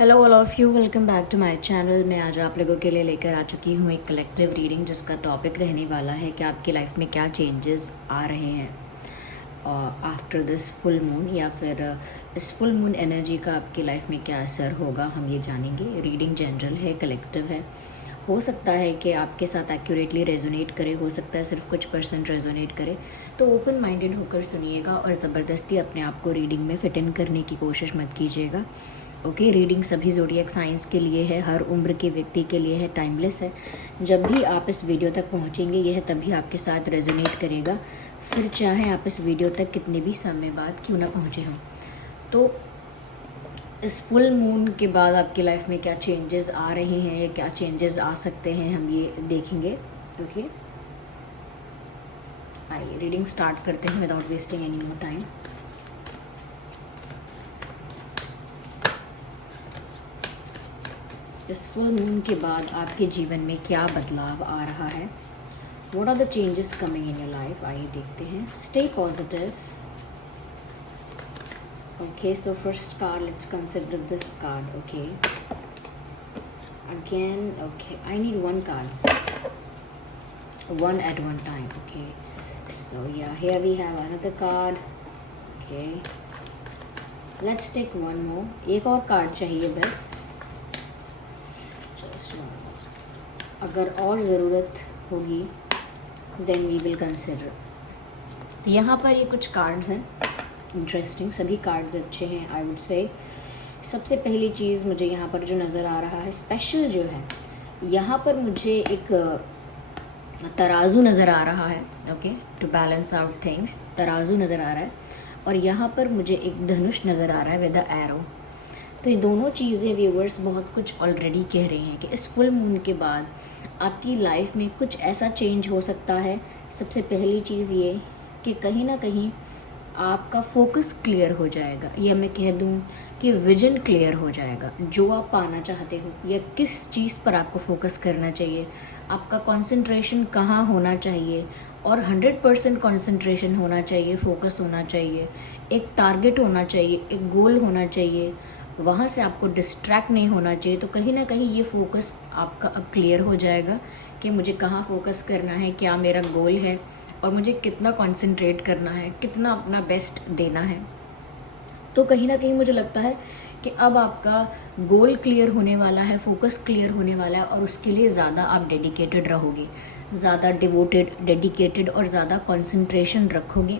Hello all of you, welcome back to my channel. मैं आज आप लोगों के लिए लेकर आ चुकी हूँ एक कलेक्टिव रीडिंग जिसका टॉपिक रहने वाला है कि आपकी लाइफ में क्या चेंजेस आ रहे हैं आफ्टर दिस फुल मून, या फिर इस फुल मून एनर्जी का आपकी लाइफ में क्या असर होगा, हम ये जानेंगे। रीडिंग जनरल है, कलेक्टिव है। हो सकता है कि आपके साथ एक्यूरेटली रेजोनेट करे, हो सकता है सिर्फ कुछ परसेंट रेजोनेट करे। तो ओपन माइंडेड होकर सुनिएगा और ज़बरदस्ती अपने आप को रीडिंग में फिट इन करने की कोशिश मत कीजिएगा। ओके, रीडिंग सभी ज़ोडिएक साइंस के लिए है, हर उम्र के व्यक्ति के लिए है, टाइमलेस है। जब भी आप इस वीडियो तक पहुंचेंगे यह तभी आपके साथ रेजोनेट करेगा, फिर चाहे आप इस वीडियो तक कितने भी समय बाद क्यों ना पहुंचे हों। तो इस फुल मून के बाद आपकी लाइफ में क्या चेंजेस आ रहे हैं या क्या चेंजेस आ सकते हैं, हम ये देखेंगे। ओके, आइए रीडिंग स्टार्ट करते हैं without wasting any more time. इस फुल मून के बाद आपके जीवन में क्या बदलाव आ रहा है, what are the changes coming in your life, आइए देखते हैं। Stay positive. Okay, so first card, let's consider this card. Okay, again, okay, I need one card, one at one time. Okay, so yeah, here we have another card. Okay, let's take one more. एक और card चाहिए बस, just one more. अगर और ज़रूरत होगी then we will consider. तो यहाँ पर ये कुछ कार्ड्स हैं इंटरेस्टिंग, सभी कार्ड्स अच्छे हैं आई वुड से। सबसे पहली चीज़ मुझे यहाँ पर जो नज़र आ रहा है स्पेशल जो है, यहाँ पर मुझे एक तराजू नज़र आ रहा है। Okay, to balance out things, तराजू नज़र आ रहा है, और यहाँ पर मुझे एक धनुष नज़र आ रहा है विद द एरो। तो ये दोनों चीज़ें व्यूवर्स बहुत कुछ ऑलरेडी कह रही हैं कि इस फुल मून के बाद आपकी लाइफ में कुछ ऐसा चेंज हो सकता है। सबसे पहली चीज़ ये कि कहीं ना कहीं आपका फोकस क्लियर हो जाएगा, या मैं कह दूं कि विजन क्लियर हो जाएगा। जो आप पाना चाहते हो या किस चीज़ पर आपको फोकस करना चाहिए, आपका कंसंट्रेशन कहाँ होना चाहिए, और 100% कंसंट्रेशन होना चाहिए, फोकस होना चाहिए, एक टारगेट होना चाहिए, एक गोल होना चाहिए, वहाँ से आपको डिस्ट्रैक्ट नहीं होना चाहिए। तो कहीं ना कहीं ये फोकस आपका अब क्लियर हो जाएगा कि मुझे कहाँ फोकस करना है, क्या मेरा गोल है, और मुझे कितना कंसंट्रेट करना है, कितना अपना बेस्ट देना है। तो कहीं ना कहीं मुझे लगता है कि अब आपका गोल क्लियर होने वाला है, फोकस क्लियर होने वाला है, और उसके लिए ज़्यादा आप डेडिकेटेड रहोगे, ज़्यादा डिवोटेड, डेडिकेटेड और ज़्यादा कंसंट्रेशन रखोगे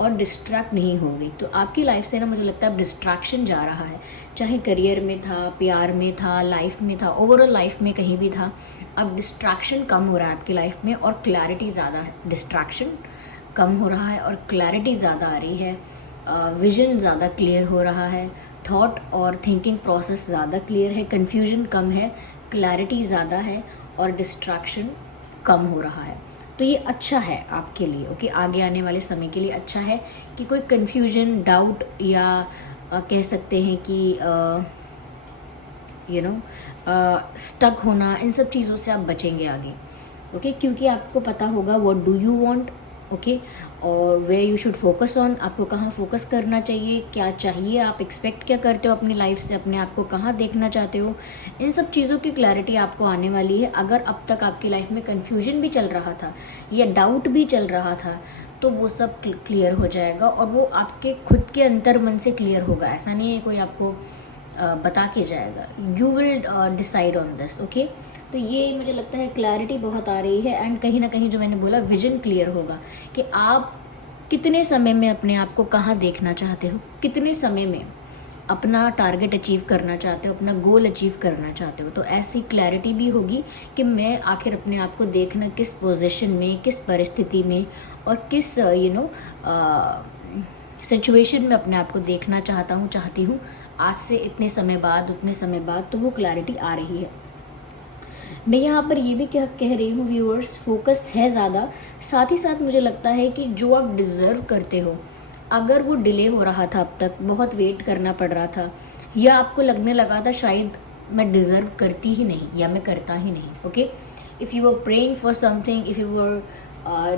और डिस्ट्रैक्ट नहीं होगी। तो आपकी लाइफ से ना मुझे लगता है अब डिस्ट्रैक्शन जा रहा है, चाहे करियर में था, प्यार में था, लाइफ में था, ओवरऑल लाइफ में कहीं भी था। अब डिस्ट्रैक्शन कम हो रहा है आपकी लाइफ में और क्लैरिटी ज़्यादा है। डिस्ट्रैक्शन कम हो रहा है और क्लैरिटी ज़्यादा आ रही है, विजन ज़्यादा क्लियर हो रहा है, थॉट और थिंकिंग प्रोसेस ज़्यादा क्लियर है, कन्फ्यूजन कम है, क्लैरिटी ज़्यादा है और डिस्ट्रैक्शन कम हो रहा है। तो ये अच्छा है आपके लिए। ओके, आगे आने वाले समय के लिए अच्छा है कि कोई कन्फ्यूजन, डाउट या कह सकते हैं कि स्टक होना, इन सब चीज़ों से आप बचेंगे आगे। ओके, क्योंकि आपको पता होगा what do you want, okay, और way you should focus on, आपको कहाँ फोकस करना चाहिए, क्या चाहिए, आप एक्सपेक्ट क्या करते हो अपनी लाइफ से, अपने आप को कहाँ देखना चाहते हो, इन सब चीज़ों की क्लैरिटी आपको आने वाली है। अगर अब तक आपकी लाइफ में कन्फ्यूजन भी चल रहा था या डाउट भी चल रहा था तो वो सब क्लियर हो जाएगा, और वो आपके खुद के अंतर मन से क्लियर होगा। ऐसा नहीं है कोई आपको बता के जाएगा, you will decide on this. Okay, तो ये मुझे लगता है क्लैरिटी बहुत आ रही है, एंड कहीं ना कहीं जो मैंने बोला विजन क्लियर होगा कि आप कितने समय में अपने आप को कहाँ देखना चाहते हो, कितने समय में अपना टारगेट अचीव करना चाहते हो, अपना गोल अचीव करना चाहते हो। तो ऐसी क्लैरिटी भी होगी कि मैं आखिर अपने आप को देखना किस पोजीशन में, किस परिस्थिति में और किस सिचुएशन में अपने आप को देखना चाहती हूँ आज से इतने समय बाद, उतने समय बाद। तो वो क्लैरिटी आ रही है। मैं यहाँ पर ये भी कह रही हूँ व्यूअर्स, फोकस है ज़्यादा, साथ ही साथ मुझे लगता है कि जो आप डिज़र्व करते हो, अगर वो डिले हो रहा था, अब तक बहुत वेट करना पड़ रहा था, या आपको लगने लगा था शायद मैं डिज़र्व करती ही नहीं या मैं करता ही नहीं। Okay, if you are praying for something, if you are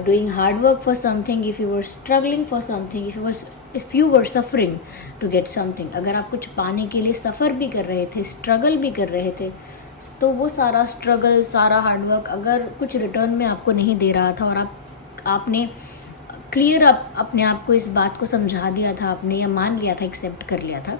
doing hard work for something, if you were struggling for something, if you were suffering to get something, अगर आप कुछ पाने के लिए सफ़र भी कर रहे थे, स्ट्रगल भी कर रहे थे, तो वो सारा स्ट्रगल, सारा हार्डवर्क अगर कुछ रिटर्न में आपको नहीं दे रहा था और आपने क्लियर अपने आप को इस बात को समझा दिया था आपने, या मान लिया था, एक्सेप्ट कर लिया था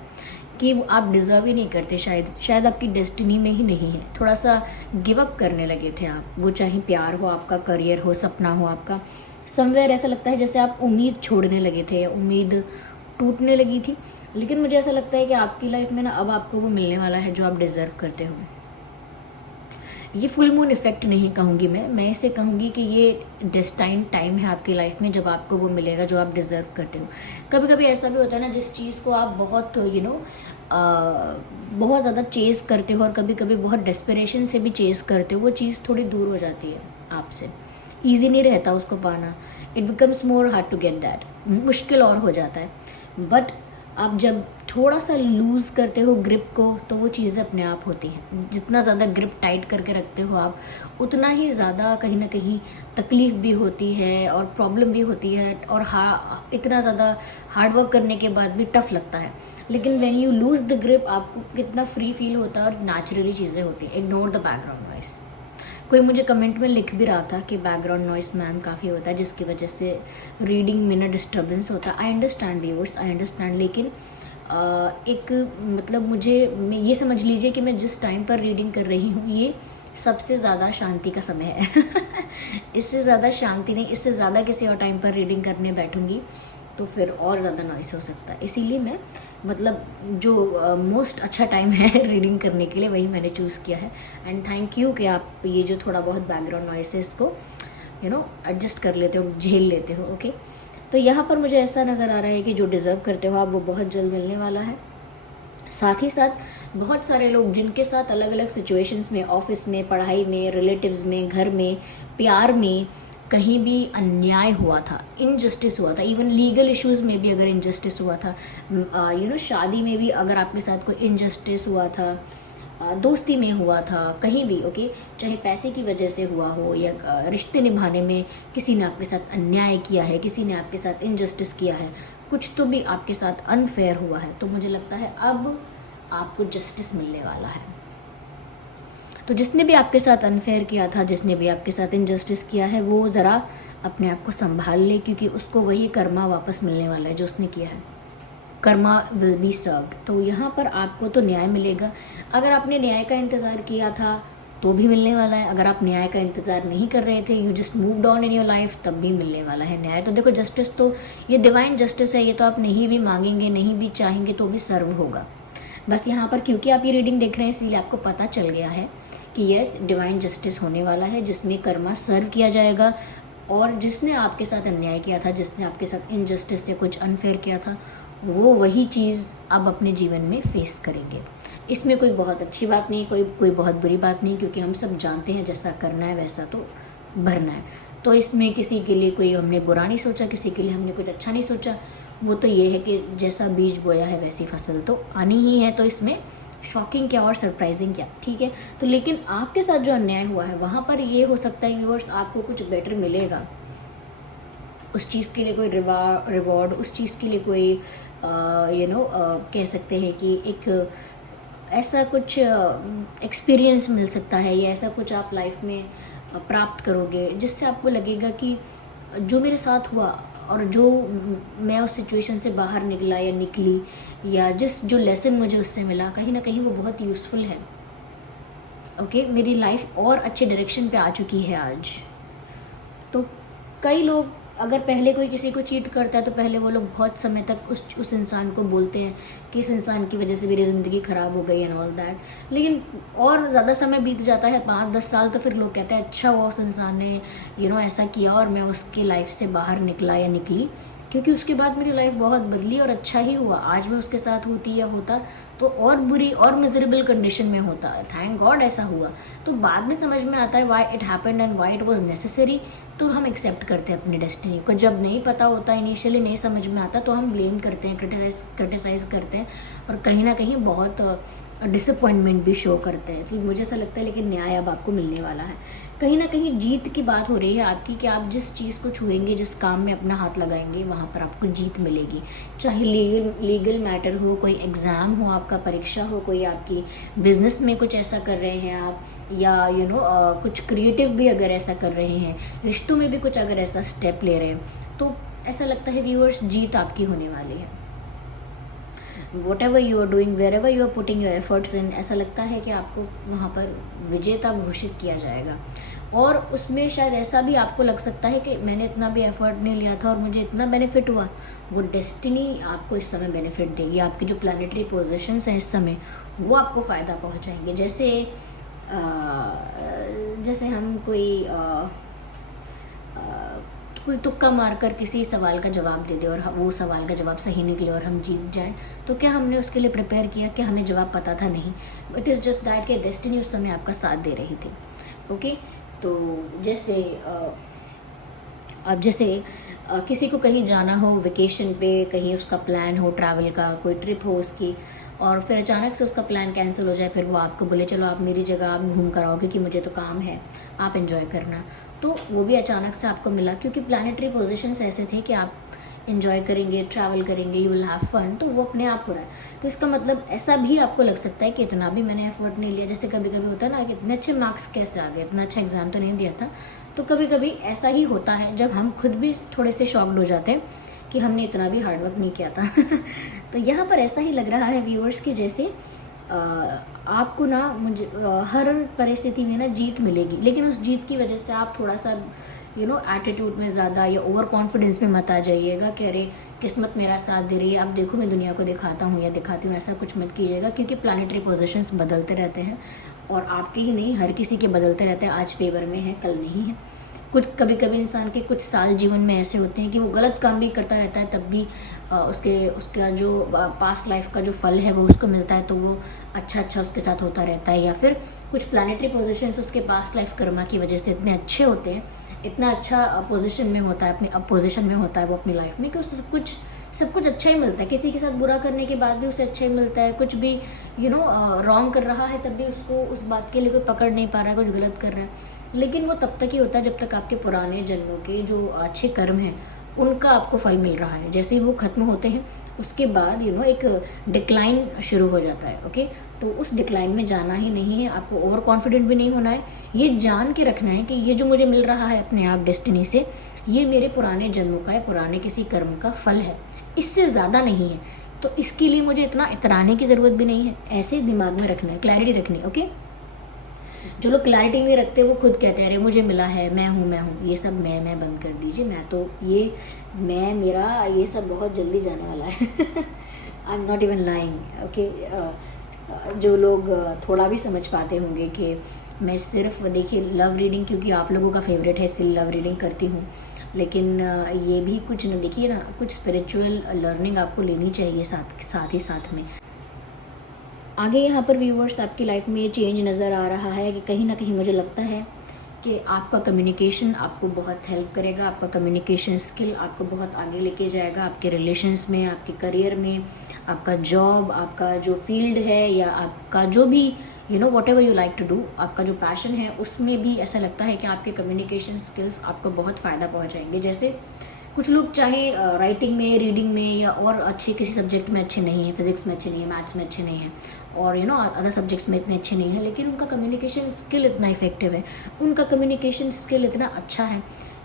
कि वो आप डिज़र्व ही नहीं करते, शायद आपकी डेस्टिनी में ही नहीं है, थोड़ा सा गिव अप करने लगे थे आप, वो चाहे प्यार हो, आपका करियर हो, सपना हो आपका, समवेयर ऐसा लगता है जैसे आप उम्मीद छोड़ने लगे थे या उम्मीद टूटने लगी थी। लेकिन मुझे ऐसा लगता है कि आपकी लाइफ में ना अब आपको वो मिलने वाला है जो आप डिज़र्व करते हो। ये फुल मून इफ़ेक्ट नहीं कहूँगी मैं इसे कहूँगी कि ये डेस्टाइन टाइम है आपकी लाइफ में जब आपको वो मिलेगा जो आप डिज़र्व करते हो। कभी कभी ऐसा भी होता है ना, जिस चीज़ को आप बहुत बहुत ज़्यादा चेज़ करते हो और कभी कभी बहुत डेस्परेशन से भी चेज़ करते हो, वो चीज़ थोड़ी दूर हो जाती है आपसे, ईजी नहीं रहता उसको पाना, it becomes more hard to get that, मुश्किल और हो जाता है। बट आप जब थोड़ा सा लूज़ करते हो ग्रिप को तो वो चीज़ें अपने आप होती हैं। जितना ज़्यादा ग्रिप टाइट करके रखते हो आप, उतना ही ज़्यादा कहीं ना कहीं तकलीफ़ भी होती है और प्रॉब्लम भी होती है और इतना ज़्यादा हार्ड वर्क करने के बाद भी टफ लगता है। लेकिन when you lose the grip आपको कितना फ्री फील होता है और नेचुरली चीज़ें होती हैं। Ignore the background noise. कोई मुझे कमेंट में लिख भी रहा था कि बैकग्राउंड नॉइस मैम काफ़ी होता है जिसकी वजह से रीडिंग में ना डिस्टर्बेंस होता है। I understand viewers, I understand, लेकिन एक मतलब ये समझ लीजिए कि मैं जिस टाइम पर रीडिंग कर रही हूँ ये सबसे ज़्यादा शांति का समय है इससे ज़्यादा शांति नहीं, इससे ज़्यादा किसी और टाइम पर रीडिंग करने बैठूँगी तो फिर और ज़्यादा नॉइस हो सकता है। इसीलिए मैं मतलब जो मोस्ट अच्छा टाइम है रीडिंग करने के लिए वही मैंने चूज़ किया है। एंड थैंक यू कि आप ये जो थोड़ा बहुत बैकग्राउंड नॉइस है इसको एडजस्ट कर लेते हो, झेल लेते हो। ओके, तो यहाँ पर मुझे ऐसा नज़र आ रहा है कि जो डिज़र्व करते हो आप वो बहुत जल्द मिलने वाला है। साथ ही साथ बहुत सारे लोग जिनके साथ अलग अलग सिचुएशंस में, ऑफिस में, पढ़ाई में, रिलेटिव्स में, घर में, प्यार में कहीं भी अन्याय हुआ था, इनजस्टिस हुआ था, इवन लीगल इश्यूज़ में भी अगर इनजस्टिस हुआ था, शादी में भी अगर आपके साथ कोई इनजस्टिस हुआ था, दोस्ती में हुआ था, कहीं भी, ओके, चाहे पैसे की वजह से हुआ हो या रिश्ते निभाने में किसी ने आपके साथ अन्याय किया है, किसी ने आपके साथ इनजस्टिस किया है, कुछ तो भी आपके साथ अनफेयर हुआ है, तो मुझे लगता है अब आपको जस्टिस मिलने वाला है। तो जिसने भी आपके साथ अनफेयर किया था, जिसने भी आपके साथ इनजस्टिस किया है, वो ज़रा अपने आप को संभाल ले, क्योंकि उसको वही कर्मा वापस मिलने वाला है जो उसने किया है। Karma will be served. तो यहाँ पर आपको तो न्याय मिलेगा। अगर आपने न्याय का इंतज़ार किया था तो भी मिलने वाला है, अगर आप न्याय का इंतज़ार नहीं कर रहे थे, you just moved on in your life, तब भी मिलने वाला है न्याय। तो देखो, जस्टिस तो ये डिवाइन जस्टिस है, ये तो आप नहीं भी मांगेंगे, नहीं भी चाहेंगे तो भी सर्व होगा। बस यहाँ पर क्योंकि आप ये रीडिंग देख रहे हैं इसीलिए आपको पता चल गया है कि यस, डिवाइन जस्टिस होने वाला है जिसमें कर्मा सर्व किया जाएगा, और जिसने आपके साथ अन्याय किया था, जिसने आपके साथ इनजस्टिस या कुछ अनफेयर किया था, वो वही चीज़ अब अपने जीवन में फेस करेंगे। इसमें कोई बहुत अच्छी बात नहीं, कोई बहुत बुरी बात नहीं, क्योंकि हम सब जानते हैं जैसा करना है वैसा तो भरना है। तो इसमें किसी के लिए कोई हमने बुरा नहीं सोचा, किसी के लिए हमने कुछ अच्छा नहीं सोचा। वो तो ये है कि जैसा बीज बोया है वैसी फसल तो आनी ही है, तो इसमें शॉकिंग क्या और सरप्राइजिंग क्या, ठीक है। तो लेकिन आपके साथ जो अन्याय हुआ है वहाँ पर ये हो सकता है व्यूअर्स आपको कुछ बेटर मिलेगा, उस चीज़ के लिए कोई रिवॉर्ड, उस चीज़ के लिए कोई कह सकते हैं कि एक ऐसा कुछ एक्सपीरियंस मिल सकता है, या ऐसा कुछ आप लाइफ में प्राप्त करोगे जिससे आपको लगेगा कि जो मेरे साथ हुआ और जो मैं उस सिचुएशन से बाहर निकला या निकली, या जो लेसन मुझे उससे मिला, कहीं ना कहीं वो बहुत यूज़फुल है। ओके, मेरी लाइफ और अच्छे डायरेक्शन पे आ चुकी है आज। तो कई लोग अगर पहले कोई किसी को चीट करता है तो पहले वो लोग बहुत समय तक उस इंसान को बोलते हैं कि इस इंसान की वजह से मेरी ज़िंदगी ख़राब हो गई एंड ऑल दैट। लेकिन और ज़्यादा समय बीत जाता है, 5-10 साल, तो फिर लोग कहते हैं अच्छा हुआ उस इंसान ने ऐसा किया और मैं उसकी लाइफ से बाहर निकला या निकली, क्योंकि उसके बाद मेरी लाइफ बहुत बदली और अच्छा ही हुआ। आज मैं उसके साथ होती या होता तो और बुरी और मिजरेबल कंडीशन में होता। थैंक गॉड ऐसा हुआ। तो बाद में समझ में आता है why it happened and why it was necessary. तो हम एक्सेप्ट करते हैं अपनी डेस्टिनी को। जब नहीं पता होता, इनिशियली नहीं समझ में आता, तो हम ब्लेम करते हैं, क्रिटिसाइज़ करते हैं, और कहीं ना कहीं बहुत डिसअपॉइंटमेंट भी शो करते हैं। तो मुझे ऐसा लगता है लेकिन न्याय अब आपको मिलने वाला है। कहीं ना कहीं जीत की बात हो रही है आपकी कि आप जिस चीज़ को छुएंगे, जिस काम में अपना हाथ लगाएंगे, वहाँ पर आपको जीत मिलेगी। चाहे लीगल मैटर हो, कोई एग्ज़ाम हो, आपका परीक्षा हो, कोई आपकी बिजनेस में कुछ ऐसा कर रहे हैं आप, या कुछ क्रिएटिव भी अगर ऐसा कर रहे हैं, रिश्तों में भी कुछ अगर ऐसा स्टेप ले रहे हैं, तो ऐसा लगता है व्यूअर्स जीत आपकी होने वाली है। whatever you are doing, wherever you are putting your efforts in, ऐसा लगता है कि आपको वहाँ पर विजेता घोषित किया जाएगा। और उसमें शायद ऐसा भी आपको लग सकता है कि मैंने इतना भी एफर्ट नहीं लिया था और मुझे इतना बेनिफिट हुआ। वो डेस्टिनी आपको इस समय बेनिफिट देगी। आपकी जो प्लानिटरी पोजीशंस हैं इस समय, वो आपको फ़ायदा पहुँचाएंगे। जैसे हम कोई तुक्का मारकर किसी सवाल का जवाब दे दे और वो सवाल का जवाब सही निकले और हम जीत जाएं, तो क्या हमने उसके लिए प्रिपेयर किया? क्या हमें जवाब पता था? नहीं। इट इज़ जस्ट दैट कि डेस्टिनी उस समय आपका साथ दे रही थी। ओके, तो जैसे किसी को कहीं जाना हो वेकेशन पे, कहीं उसका प्लान हो ट्रैवल का, कोई ट्रिप हो उसकी, और फिर अचानक से उसका प्लान कैंसिल हो जाए, फिर वो आपको बोले चलो आप मेरी जगह आप घूम कर आओ क्योंकि मुझे तो काम है, आप एंजॉय करना। तो वो भी अचानक से आपको मिला क्योंकि प्लानिटरी पोजीशंस ऐसे थे कि आप एंजॉय करेंगे, ट्रैवल करेंगे, यू विल हैव फन, तो वो अपने आप हो रहा है। तो इसका मतलब ऐसा भी आपको लग सकता है कि इतना भी मैंने एफर्ट नहीं लिया। जैसे कभी कभी होता है ना कि इतने अच्छे मार्क्स कैसे आ गए, इतना अच्छा एग्जाम तो नहीं दिया था। तो कभी कभी ऐसा ही होता है जब हम खुद भी थोड़े से शॉक्ड हो जाते हैं कि हमने इतना भी हार्डवर्क नहीं किया था। तो यहाँ पर ऐसा ही लग रहा है व्यूअर्स कि जैसे आपको ना हर परिस्थिति में ना जीत मिलेगी, लेकिन उस जीत की वजह से आप थोड़ा सा एटीट्यूड में ज़्यादा या ओवर कॉन्फिडेंस में मत आ जाइएगा कि अरे किस्मत मेरा साथ दे रही है, अब देखो मैं दुनिया को दिखाता हूँ या दिखाती हूँ। ऐसा कुछ मत कीजिएगा क्योंकि प्लानिटरी पोजीशंस बदलते रहते हैं और आपके ही नहीं हर किसी के बदलते रहते हैं। आज फेवर में है, कल नहीं है। कभी कभी इंसान के कुछ साल जीवन में ऐसे होते हैं कि वो गलत काम भी करता रहता है, तब भी उसका जो पास्ट लाइफ का जो फल है वो उसको मिलता है, तो वो अच्छा उसके साथ होता रहता है। या फिर कुछ प्लानिटरी पोजीशंस उसके पास्ट लाइफ कर्मा की वजह से इतने अच्छे होते हैं, इतना अच्छा पोजीशन में होता है, अपनी पोजीशन में होता है वो अपनी लाइफ में कि उसे सब कुछ अच्छा ही मिलता है। किसी के साथ बुरा करने के बाद भी उसे अच्छा ही मिलता है। कुछ भी रॉन्ग कर रहा है तब भी उसको उस बात के लिए कोई पकड़ नहीं पा रहा है, कुछ गलत कर रहा है, लेकिन वो तब तक ही होता है जब तक आपके पुराने जन्मों के जो अच्छे कर्म हैं उनका आपको फल मिल रहा है। जैसे ही वो खत्म होते हैं उसके बाद एक डिक्लाइन शुरू हो जाता है। ओके, तो उस डिक्लाइन में जाना ही नहीं है, आपको ओवर कॉन्फिडेंट भी नहीं होना है। ये जान के रखना है कि ये जो मुझे मिल रहा है अपने आप डेस्टिनी से, ये मेरे पुराने जन्मों का है, पुराने किसी कर्म का फल है, इससे ज़्यादा नहीं है। तो इसके लिए मुझे इतना इतराने की ज़रूरत भी नहीं है। ऐसे दिमाग में रखना है, क्लैरिटी रखनी है। ओके, जो लोग क्लैरिटी नहीं रखते वो खुद कहते हैं अरे मुझे मिला है, मैं हूँ, ये सब मैं बंद कर दीजिए। मैं तो मेरा ये सब बहुत जल्दी जाने वाला है। I am not even lying. Okay, जो लोग थोड़ा भी समझ पाते होंगे कि मैं सिर्फ देखिए लव रीडिंग, क्योंकि आप लोगों का फेवरेट है इसलिए लव रीडिंग करती हूँ, लेकिन ये भी कुछ न देखिए ना, कुछ स्पिरिचुअल लर्निंग आपको लेनी चाहिए साथ में। आगे यहाँ पर व्यूवर्स आपकी लाइफ में ये चेंज नज़र आ रहा है कि कहीं ना कहीं मुझे लगता है कि आपका कम्युनिकेशन आपको बहुत हेल्प करेगा। आपका कम्युनिकेशन स्किल आपको बहुत आगे लेके जाएगा, आपके रिलेशंस में, आपके करियर में, आपका जॉब, आपका जो फील्ड है, या आपका जो भी whatever you like to do, आपका जो पैशन है उसमें भी ऐसा लगता है कि आपके कम्युनिकेशन स्किल्स आपको बहुत फ़ायदा पहुँचाएंगे। जैसे कुछ लोग चाहे राइटिंग में, रीडिंग में या और अच्छे किसी सब्जेक्ट में अच्छे नहीं हैं, फिजिक्स में अच्छे नहीं है, मैथ्स में अच्छे नहीं हैं, और अदर सब्जेक्ट्स में इतने अच्छे नहीं हैं, लेकिन उनका कम्युनिकेशन स्किल इतना इफेक्टिव है, उनका कम्युनिकेशन स्किल इतना अच्छा है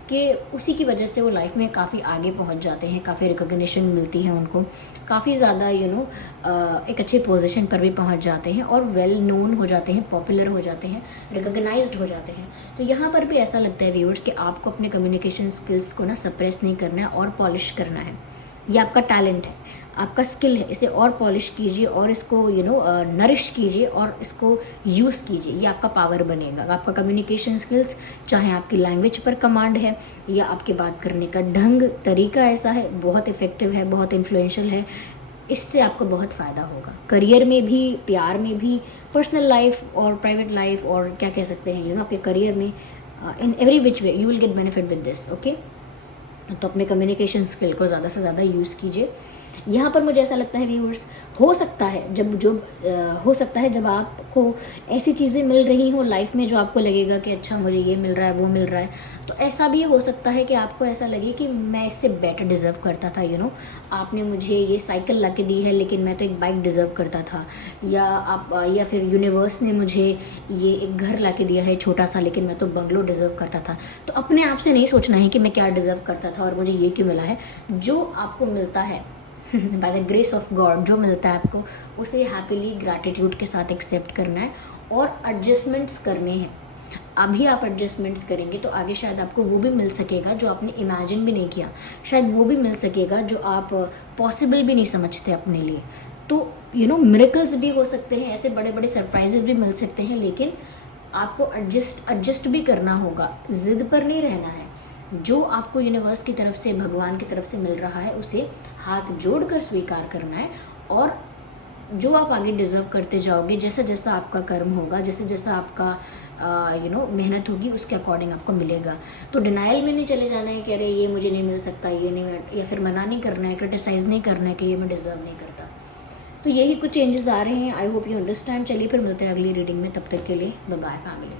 कि उसी की वजह से वो लाइफ में काफ़ी आगे पहुंच जाते हैं, काफ़ी रिकॉग्निशन मिलती है उनको, काफ़ी ज़्यादा एक अच्छे पोजीशन पर भी पहुंच जाते हैं और वेल नोन हो जाते हैं, पॉपुलर हो जाते हैं, रिकॉग्नाइज्ड हो जाते हैं। तो यहाँ पर भी ऐसा लगता है व्यूअर्स कि आपको अपने कम्युनिकेशन स्किल्स को ना सप्रेस नहीं करना है और पॉलिश करना है। ये आपका टैलेंट है, आपका स्किल है, इसे और पॉलिश कीजिए और इसको नरिश कीजिए और इसको यूज़ कीजिए। ये आपका पावर बनेगा। आपका कम्युनिकेशन स्किल्स, चाहे आपकी लैंग्वेज पर कमांड है या आपके बात करने का ढंग, तरीका ऐसा है, बहुत इफ़ेक्टिव है, बहुत इन्फ्लुएंशियल है, इससे आपको बहुत फ़ायदा होगा। करियर में भी, प्यार में भी, पर्सनल लाइफ और प्राइवेट लाइफ, और क्या कह सकते हैं आपके करियर में, in every which way you will get benefit with this. Okay, तो अपने कम्युनिकेशन स्किल को ज़्यादा से ज़्यादा यूज़ कीजिए। यहाँ पर मुझे ऐसा लगता है व्यूअर्स हो सकता है हो सकता है जब आपको ऐसी चीज़ें मिल रही हो लाइफ में जो आपको लगेगा कि अच्छा मुझे ये मिल रहा है वो मिल रहा है, तो ऐसा भी हो सकता है कि आपको ऐसा लगे कि मैं इससे बेटर डिज़र्व करता था। आपने मुझे ये साइकिल ला के दी है लेकिन मैं तो एक बाइक डिज़र्व करता था, या फिर यूनिवर्स ने मुझे ये एक घर ला के दिया है छोटा सा लेकिन मैं तो बंगलो डिज़र्व करता था। तो अपने आप से नहीं सोचना है कि मैं क्या डिज़र्व करता था और मुझे ये क्यों मिला है। जो आपको मिलता है by the grace of God, जो मिलता है आपको उसे हैप्पीली ग्रैटिट्यूड के साथ एक्सेप्ट करना है और एडजस्टमेंट्स करने हैं। अभी आप एडजस्टमेंट्स करेंगे तो आगे शायद आपको वो भी मिल सकेगा जो आपने इमेजिन भी नहीं किया, शायद वो भी मिल सकेगा जो आप पॉसिबल भी नहीं समझते अपने लिए। तो मिरेकल्स भी हो सकते हैं, ऐसे बड़े बड़े सरप्राइजेस भी मिल सकते हैं, लेकिन आपको एडजस्ट भी करना होगा, ज़िद पर नहीं रहना है। जो आपको यूनिवर्स की तरफ से, भगवान की तरफ से मिल रहा है उसे हाथ जोड़कर स्वीकार करना है, और जो आप आगे डिज़र्व करते जाओगे, जैसा जैसा आपका कर्म होगा, जैसे जैसा आपका मेहनत होगी, उसके अकॉर्डिंग आपको मिलेगा। तो डिनाइल में नहीं चले जाना है कि अरे ये मुझे नहीं मिल सकता, ये नहीं, या फिर मना नहीं करना है, क्रिटिसाइज़ नहीं करना है कि ये मैं डिज़र्व नहीं करता। तो यही कुछ चेंजेस आ रहे हैं। I hope you understand. चलिए फिर मिलते हैं अगली रीडिंग में, तब तक के लिए बाय बाय फैमिली।